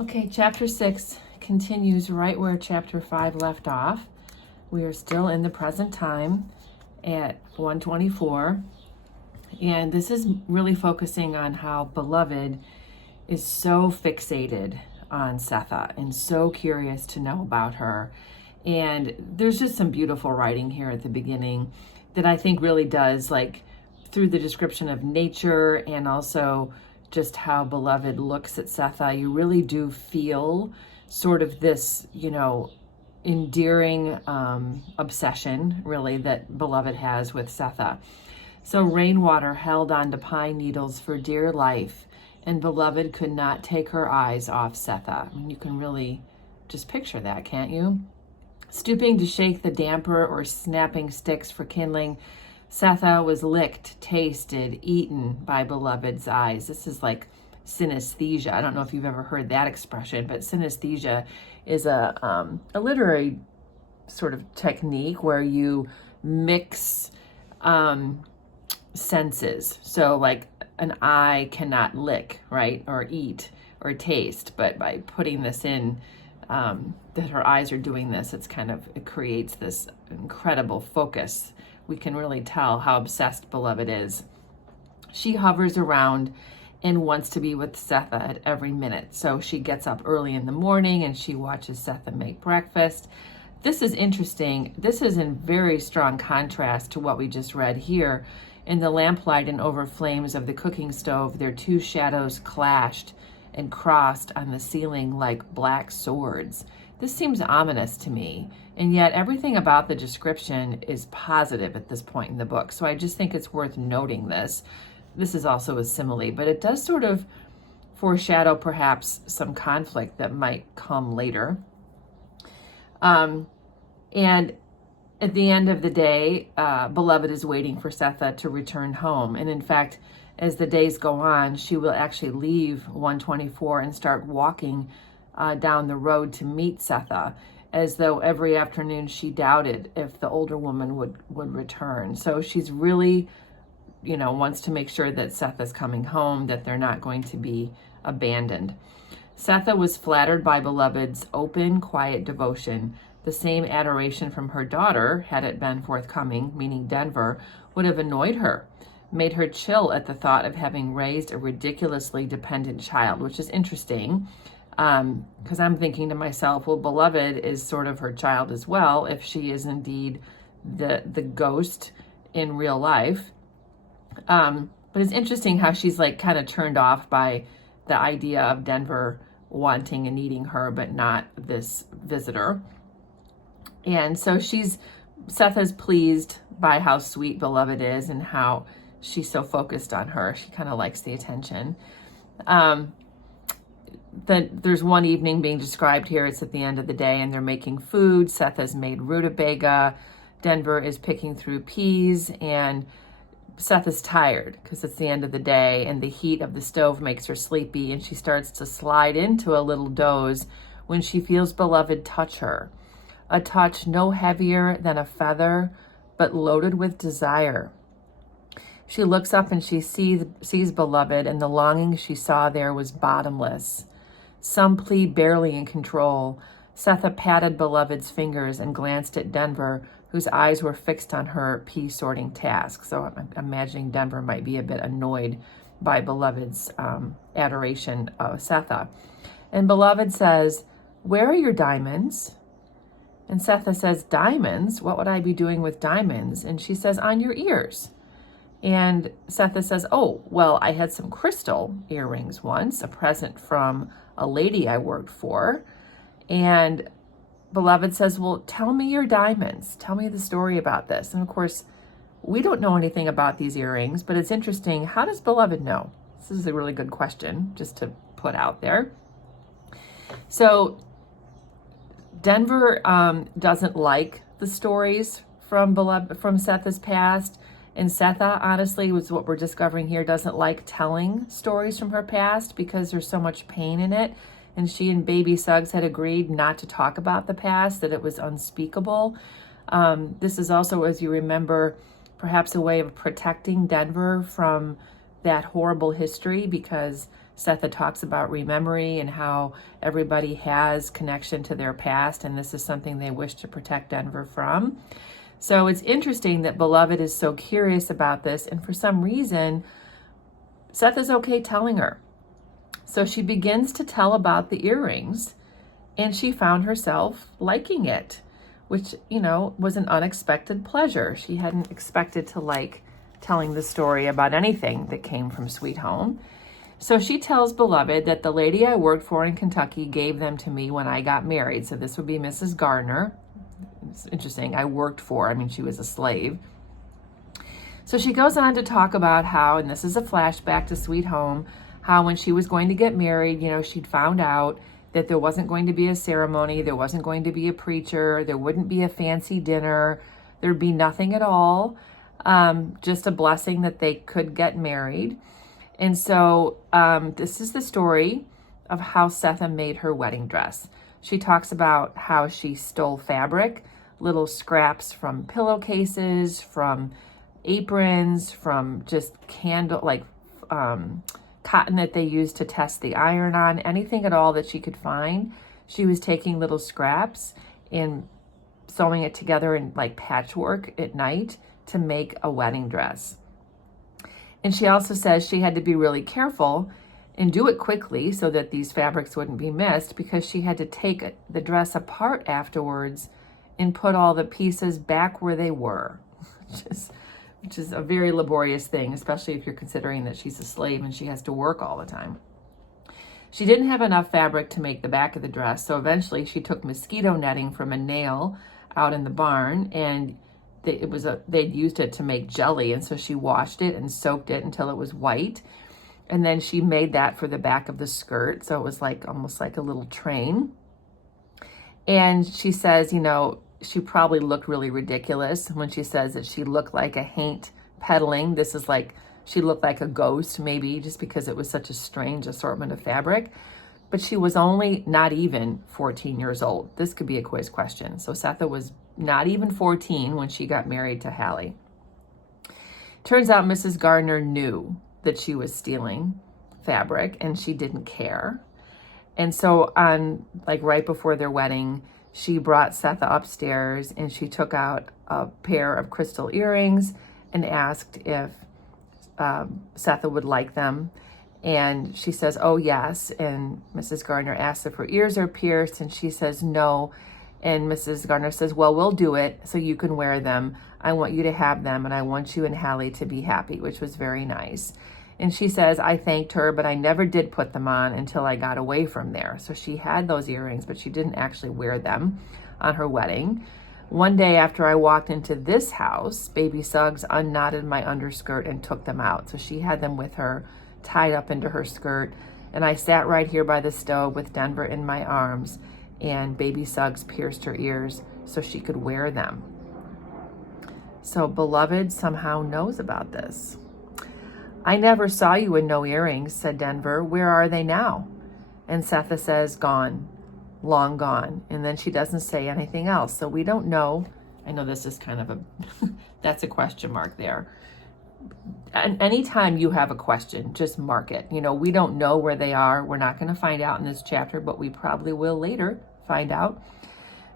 Okay, chapter 6 continues right where chapter 5 left off. We are still in the present time at 124. And this is really focusing on how Beloved is so fixated on Sethe and so curious to know about her. And there's just some beautiful writing here at the beginning that I think really does, like, through the description of nature and also just how Beloved looks at Sethe, you really do feel sort of this, endearing obsession, really, that Beloved has with Sethe. So Rainwater held on to pine needles for dear life, and Beloved could not take her eyes off Sethe. I mean, you can really just picture that, can't you? Stooping to shake the damper or snapping sticks for kindling, Sethe was licked, tasted, eaten by Beloved's eyes. This is like synesthesia. I don't know if you've ever heard that expression, but synesthesia is a literary sort of technique where you mix senses. So like an eye cannot lick, right, or eat or taste, but by putting this in, that her eyes are doing this, it creates this incredible focus. We can really tell how obsessed Beloved is. She hovers around and wants to be with Sethe at every minute. So she gets up early in the morning and she watches Sethe make breakfast. This is interesting. This is in very strong contrast to what we just read here. In the lamplight and over flames of the cooking stove, their two shadows clashed and crossed on the ceiling like black swords. This seems ominous to me, and yet everything about the description is positive at this point in the book. So I just think it's worth noting this. This is also a simile, but it does sort of foreshadow perhaps some conflict that might come later. And at the end of the day, Beloved is waiting for Sethe to return home. And in fact, as the days go on, she will actually leave 124 and start walking down the road to meet Sethe, as though every afternoon she doubted if the older woman would return. So she's really, wants to make sure that Sethe is coming home, that they're not going to be abandoned. Sethe was flattered by Beloved's open, quiet devotion. The same adoration from her daughter, had it been forthcoming, meaning Denver, would have annoyed her, made her chill at the thought of having raised a ridiculously dependent child, which is interesting. Because I'm thinking to myself, well, Beloved is sort of her child as well, if she is indeed the ghost in real life. But it's interesting how she's like kind of turned off by the idea of Denver wanting and needing her, but not this visitor. And so Sethe's pleased by how sweet Beloved is and how she's so focused on her. She kind of likes the attention. There's one evening being described here. It's at the end of the day and they're making food. Sethe's made rutabaga. Denver is picking through peas, and Sethe is tired because it's the end of the day and the heat of the stove makes her sleepy, and she starts to slide into a little doze when she feels Beloved touch her. A touch no heavier than a feather, but loaded with desire. She looks up and she sees Beloved, and the longing she saw there was bottomless. Some plea barely in control. Sethe patted Beloved's fingers and glanced at Denver, whose eyes were fixed on her pea sorting task. So I'm imagining Denver might be a bit annoyed by Beloved's adoration of Sethe. And Beloved says, "Where are your diamonds?" And Sethe says, "Diamonds? What would I be doing with diamonds?" And she says, "On your ears." And Sethe says, "Oh, well, I had some crystal earrings once, a present from a lady I worked for." And Beloved says, "Well, tell me your diamonds. Tell me the story about this." And of course, we don't know anything about these earrings, but it's interesting. How does Beloved know? This is a really good question just to put out there. So Denver doesn't like the stories from Sethe's past. And Sethe, honestly, was what we're discovering here, doesn't like telling stories from her past because there's so much pain in it. And she and Baby Suggs had agreed not to talk about the past, that it was unspeakable. This is also, as you remember, perhaps a way of protecting Denver from that horrible history, because Sethe talks about rememory and how everybody has connection to their past, and this is something they wish to protect Denver from. So it's interesting that Beloved is so curious about this, and for some reason, Sethe is okay telling her. So she begins to tell about the earrings, and she found herself liking it, which, was an unexpected pleasure. She hadn't expected to like telling the story about anything that came from Sweet Home. So she tells Beloved that the lady I worked for in Kentucky gave them to me when I got married. So this would be Mrs. Garner. It's interesting. I worked for, she was a slave. So she goes on to talk about how, and this is a flashback to Sweet Home, how when she was going to get married, she'd found out that there wasn't going to be a ceremony, there wasn't going to be a preacher, there wouldn't be a fancy dinner, there'd be nothing at all, just a blessing that they could get married. And so this is the story of how Sethe made her wedding dress. She talks about how she stole fabric, little scraps from pillowcases, from aprons, from just cotton that they used to test the iron on, anything at all that she could find. She was taking little scraps and sewing it together in like patchwork at night to make a wedding dress. And she also says she had to be really careful and do it quickly so that these fabrics wouldn't be missed, because she had to take the dress apart afterwards and put all the pieces back where they were, which is a very laborious thing, especially if you're considering that she's a slave and she has to work all the time. She didn't have enough fabric to make the back of the dress, so eventually she took mosquito netting from a nail out in the barn, and they'd used it to make jelly, and so she washed it and soaked it until it was white, and then she made that for the back of the skirt, so it was almost like a little train. And she says, she probably looked really ridiculous when she says that she looked like a haint peddling. This is she looked like a ghost, maybe, just because it was such a strange assortment of fabric. But she was only not even 14 years old. This could be a quiz question. So Sethe was not even 14 when she got married to Hallie. Turns out Mrs. Garner knew that she was stealing fabric, and she didn't care. And so right before their wedding, she brought Sethe upstairs and she took out a pair of crystal earrings and asked if Sethe would like them. And she says, oh, yes. And Mrs. Garner asks if her ears are pierced, and she says no. And Mrs. Garner says, well, we'll do it so you can wear them. I want you to have them, and I want you and Hallie to be happy, which was very nice. And she says, I thanked her, but I never did put them on until I got away from there. So she had those earrings, but she didn't actually wear them on her wedding. One day after I walked into this house, Baby Suggs unknotted my underskirt and took them out. So she had them with her, tied up into her skirt. And I sat right here by the stove with Denver in my arms, and Baby Suggs pierced her ears so she could wear them. So Beloved somehow knows about this. I never saw you in no earrings, said Denver. Where are they now? And Sethe says, gone, long gone. And then she doesn't say anything else. So we don't know. I know this is kind of that's a question mark there. And anytime you have a question, just mark it. We don't know where they are. We're not going to find out in this chapter, but we probably will later find out.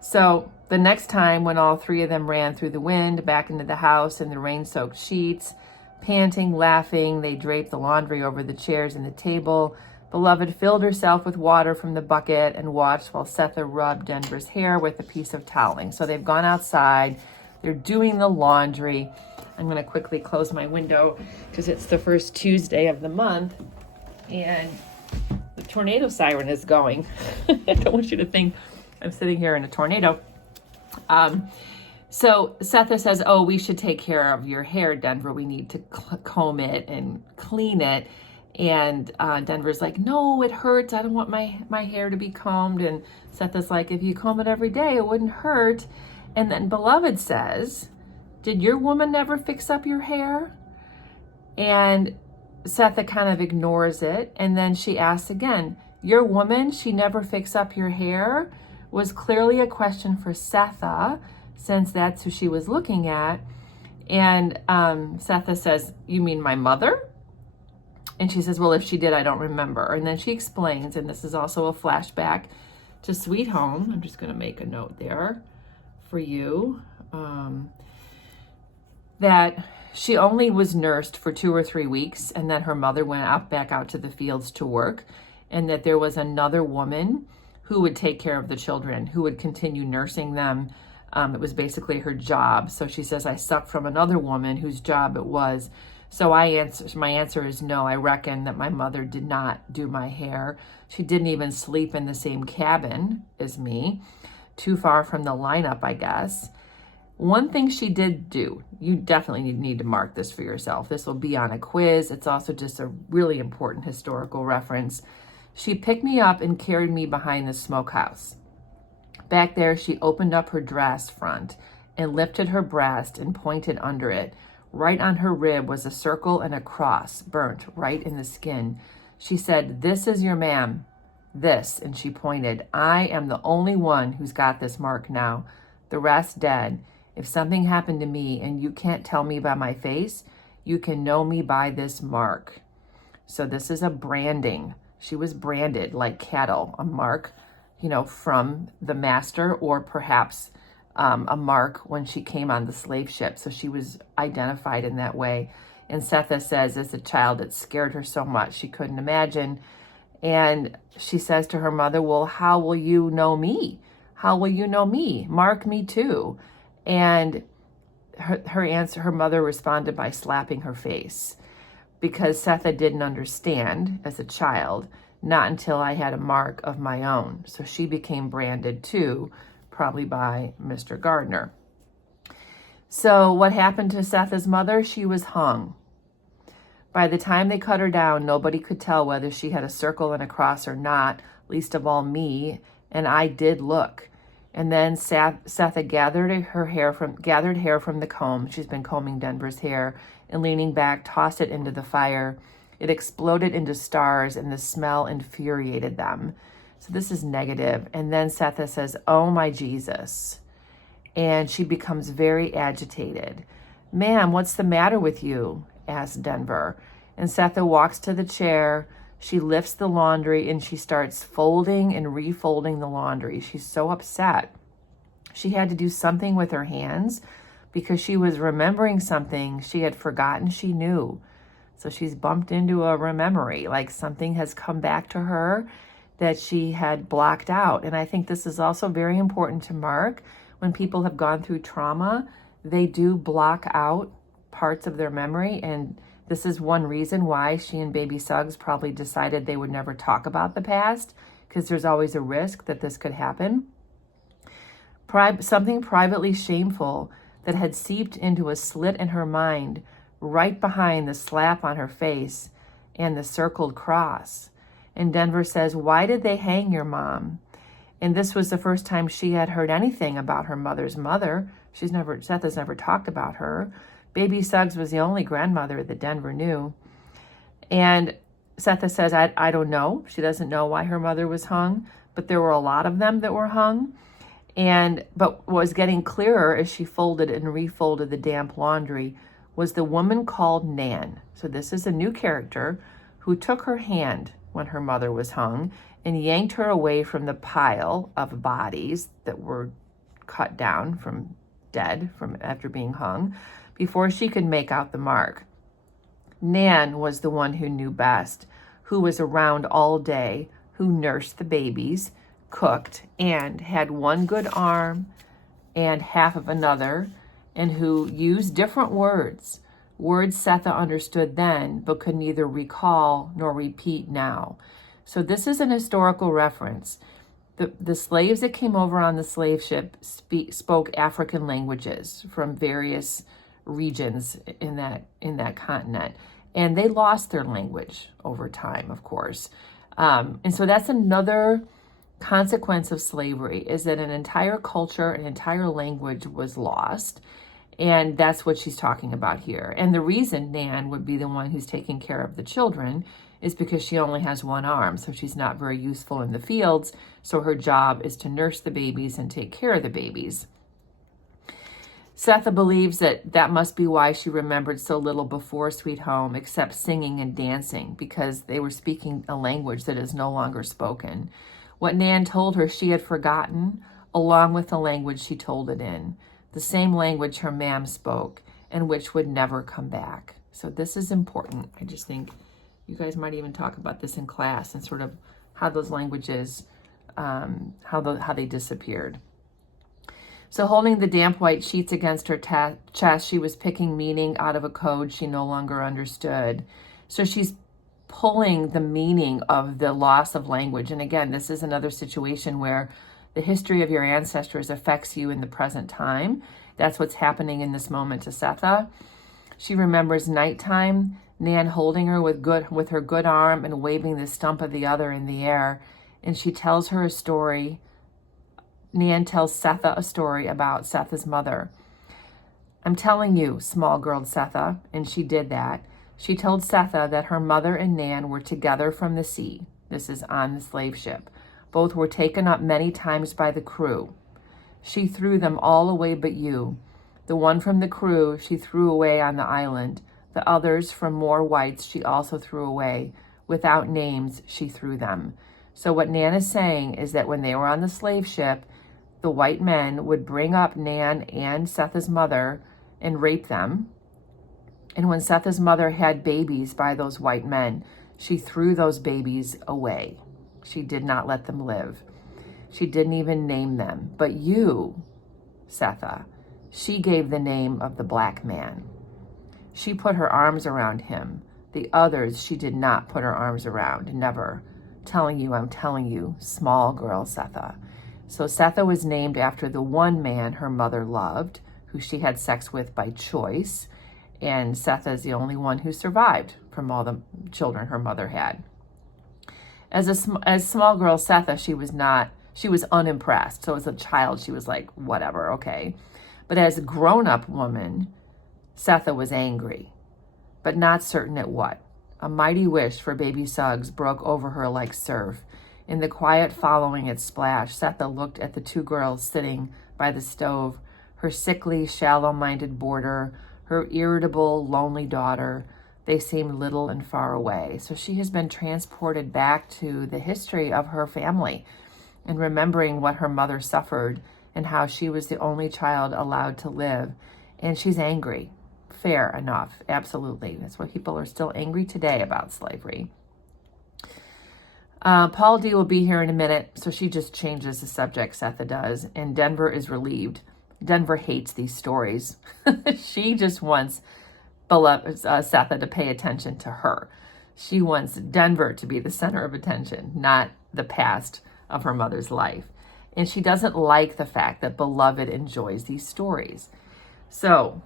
So the next time when all three of them ran through the wind back into the house in the rain-soaked sheets, panting, laughing, they draped the laundry over the chairs and the table. Beloved filled herself with water from the bucket and watched while Sethe rubbed Denver's hair with a piece of toweling. So they've gone outside. They're doing the laundry. I'm going to quickly close my window because it's the first Tuesday of the month and the tornado siren is going. I don't want you to think I'm sitting here in a tornado. So Sethe says, oh, we should take care of your hair, Denver. We need to comb it and clean it. And Denver's like, no, it hurts. I don't want my hair to be combed. And Sethe's like, if you comb it every day, it wouldn't hurt. And then Beloved says, did your woman never fix up your hair? And Sethe kind of ignores it. And then she asks again, your woman, she never fix up your hair? Was clearly a question for Sethe, since that's who she was looking at. And Sethe says, you mean my mother? And she says, well, if she did, I don't remember. And then she explains, and this is also a flashback to Sweet Home. I'm just going to make a note there for you, that she only was nursed for 2 or 3 weeks, and then her mother went back out to the fields to work, and that there was another woman who would take care of the children, who would continue nursing them. It was basically her job. So she says, I sucked from another woman whose job it was. So my answer is no. I reckon that my mother did not do my hair. She didn't even sleep in the same cabin as me. Too far from the lineup, I guess. One thing she did do, you definitely need to mark this for yourself. This will be on a quiz. It's also just a really important historical reference. She picked me up and carried me behind the smokehouse. Back there, she opened up her dress front and lifted her breast and pointed under it. Right on her rib was a circle and a cross, burnt right in the skin. She said, this is your ma'am. This, and she pointed. I am the only one who's got this mark now. The rest dead. If something happened to me and you can't tell me by my face, you can know me by this mark. So this is a branding. She was branded like cattle, a mark, from the master, or perhaps a mark when she came on the slave ship. So she was identified in that way. And Sethe says, as a child, it scared her so much she couldn't imagine. And she says to her mother, well, how will you know me? How will you know me? Mark me too. And her mother responded by slapping her face, because Sethe didn't understand as a child, not until I had a mark of my own. So she became branded too, probably by Mr. Garner. So what happened to Sethe's mother? She was hung. By the time they cut her down, nobody could tell whether she had a circle and a cross or not, least of all me, and I did look. And then Sethe gathered hair from the comb. She's been combing Denver's hair, and leaning back, tossed it into the fire. It exploded into stars, and the smell infuriated them. So this is negative. And then Sethe says, oh my Jesus. And she becomes very agitated. Ma'am, what's the matter with you? Asked Denver. And Sethe walks to the chair. She lifts the laundry and she starts folding and refolding the laundry. She's so upset. She had to do something with her hands because she was remembering something she had forgotten she knew. So she's bumped into a rememory, like something has come back to her that she had blocked out. And I think this is also very important to mark. When people have gone through trauma, they do block out parts of their memory. And this is one reason why she and baby Suggs probably decided they would never talk about the past, because there's always a risk that this could happen. Something privately shameful that had seeped into a slit in her mind right behind the slap on her face and the circled cross. And Denver says, why did they hang your mom? And this was the first time she had heard anything about her mother's mother. Sethe's never talked about her. Baby Suggs was the only grandmother that Denver knew. And Sethe says, I don't know. She doesn't know why her mother was hung, but there were a lot of them that were hung. But what was getting clearer as she folded and refolded the damp laundry was the woman called Nan. So this is a new character who took her hand when her mother was hung and yanked her away from the pile of bodies that were cut down from after being hung, before she could make out the mark. Nan was the one who knew best, who was around all day, who nursed the babies, cooked, and had one good arm and half of another, and who used different words Sethe understood then, but could neither recall nor repeat now. So this is an historical reference. The slaves that came over on the slave ship spoke African languages from various regions in that continent, and they lost their language over time, of course. And so that's another consequence of slavery, is that an entire culture, an entire language was lost. And that's what she's talking about here. And the reason Nan would be the one who's taking care of the children is because she only has one arm, so she's not very useful in the fields. So her job is to nurse the babies and take care of the babies. Sethe believes that must be why she remembered so little before Sweet Home, except singing and dancing, because they were speaking a language that is no longer spoken. What Nan told her she had forgotten, along with the language she told it in, the same language her mam spoke, and which would never come back. So this is important. I just think you guys might even talk about this in class and sort of how those languages, how they disappeared. So holding the damp white sheets against her chest, she was picking meaning out of a code she no longer understood. So she's pulling the meaning of the loss of language. And again, this is another situation where the history of your ancestors affects you in the present time. That's what's happening in this moment to Sethe. She remembers nighttime, Nan holding her with her good arm and waving the stump of the other in the air. And she tells her a story. Nan tells Sethe a story about Sethe's mother. I'm telling you, small girl Sethe, and she did that. She told Sethe that her mother and Nan were together from the sea. This is on the slave ship. Both were taken up many times by the crew. She threw them all away but you. The one from the crew she threw away on the island. The others from more whites she also threw away. Without names, she threw them. So what Nan is saying is that when they were on the slave ship, the white men would bring up Nan and Sethe's mother and rape them. And when Sethe's mother had babies by those white men, she threw those babies away. She did not let them live. She didn't even name them. But you, Sethe, she gave the name of the black man. She put her arms around him. The others she did not put her arms around, never. I'm telling you, small girl Sethe. So Sethe was named after the one man her mother loved, who she had sex with by choice, and Sethe is the only one who survived from all the children her mother had. As small girl Sethe, she was unimpressed. So as a child, she was like, whatever, okay. But as a grown-up woman, Sethe was angry, but not certain at what. A mighty wish for baby Suggs broke over her like surf. In the quiet following its splash, Sethe looked at the two girls sitting by the stove, her sickly, shallow-minded boarder, her irritable, lonely daughter. They seemed little and far away. So she has been transported back to the history of her family and remembering what her mother suffered and how she was the only child allowed to live. And she's angry. Fair enough. Absolutely. That's why people are still angry today about slavery. Paul D will be here in a minute, so she just changes the subject, Sethe does, and Denver is relieved. Denver hates these stories. She just wants Sethe to pay attention to her. She wants Denver to be the center of attention, not the past of her mother's life. And she doesn't like the fact that Beloved enjoys these stories. So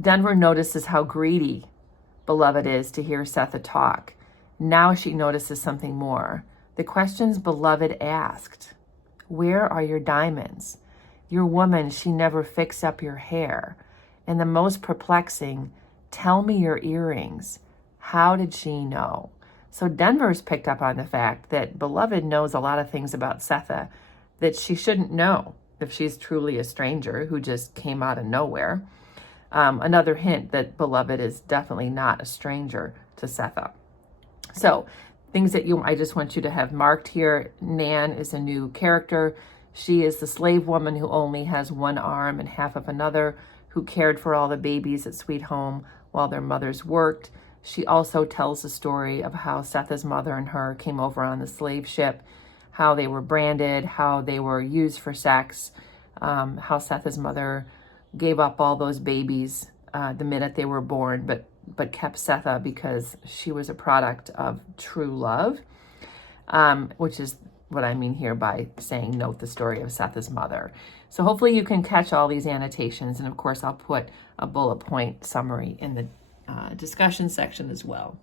Denver notices how greedy Beloved is to hear Sethe talk. Now she notices something more. The questions Beloved asked. Where are your diamonds? Your woman, she never fixed up your hair. And the most perplexing, tell me your earrings. How did she know? So Denver's picked up on the fact that Beloved knows a lot of things about Sethe that she shouldn't know if she's truly a stranger who just came out of nowhere. Another hint that Beloved is definitely not a stranger to Sethe. So things that I just want you to have marked here. Nan is a new character. She is the slave woman who only has one arm and half of another, who cared for all the babies at Sweet Home while their mothers worked. She also tells the story of how Sethe's mother and her came over on the slave ship, how they were branded, how they were used for sex, how Sethe's mother gave up all those babies the minute they were born, but kept Sethe because she was a product of true love, which is what I mean here by saying note the story of Sethe's mother. So hopefully you can catch all these annotations, and of course I'll put a bullet point summary in the discussion section as well.